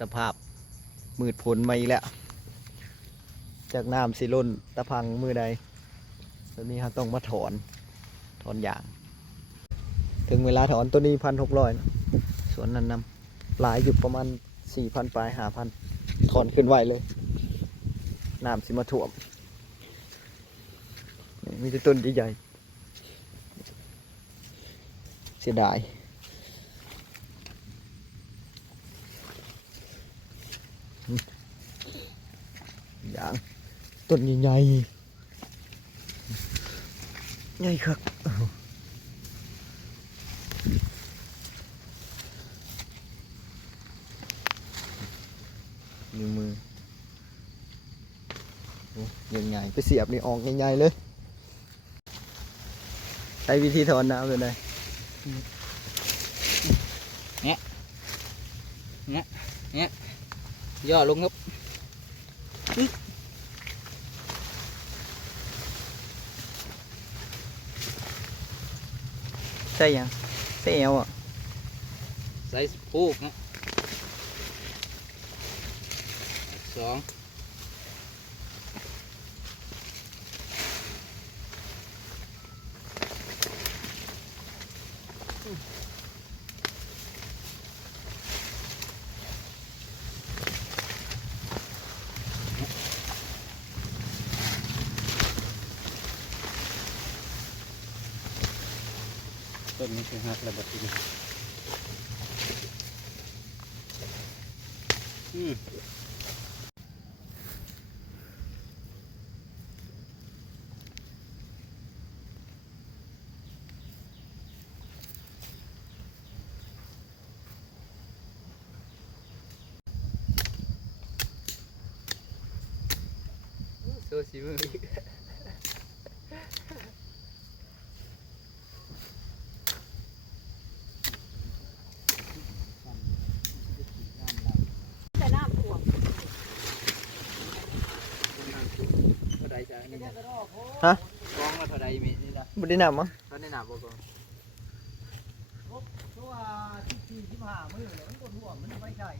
สภาพมืดผลมาอีกแล้วจากน้ำสิล้นตะพังมือใดตอนนี้เราต้องมาถอนอย่างถึงเวลาถอนตัวนี้1,600นะส่วนนั้นนำหลายอยู่ประมาณ4,000 ปลาย5,000ถอนขึ้นไหวเลยน้ำสิมาท่วมมีแต่ต้นใหญ่ๆเสียดายอย่างต้นใหญ่ๆใหญ่ครับนิ้วมือยังไงไปเสียบนี่ออกใหญ่ๆเลยใช้วิธีถอนน้ำเลยนะเนี่ยย่อลงครับใช่ยังใช่เอวอ่ะใส่ปูกนะ2ต้นนี้คือหักระเบิดทีนี้โซซิมือฮะ กองมาเท่าใดมีนี่นะ บุได้นำมั้ง ตอนนี้หนาบ่กอง ตัว14-15 มื้อเลยมันก็ท่วมมันไม่ใช่